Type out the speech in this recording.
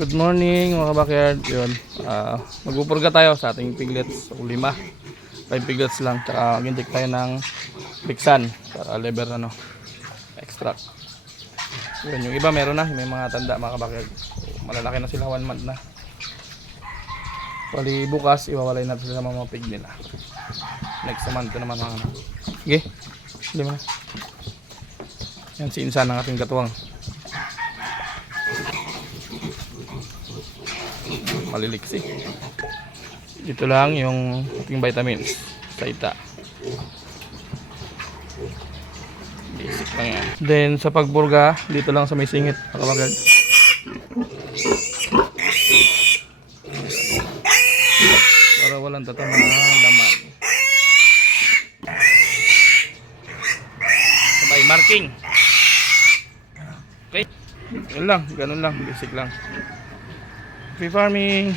Good morning mga backyard. Yun, magpupurga tayo sa ating piglets. So, 5 piglets lang. Tsaka mag-inject tayo ng Bixan para liver extract. Yun, yung iba meron na, may mga tanda mga backyard. So, malalaki na sila, 1 month na. Pali bukas iwawalay natin sila mga pig nila. Next month naman mga sige, lima na. Yan si Insan ng ating katuwang. Maliliksi. Dito lang yung ating vitamins. Saita. Basic lang yan. Then sa pagburga, dito lang sa may singit. Makabagad. Para walang tatama laman. Sabay marking. Okay. Yun lang. Ganun lang. Basic lang. Free farming.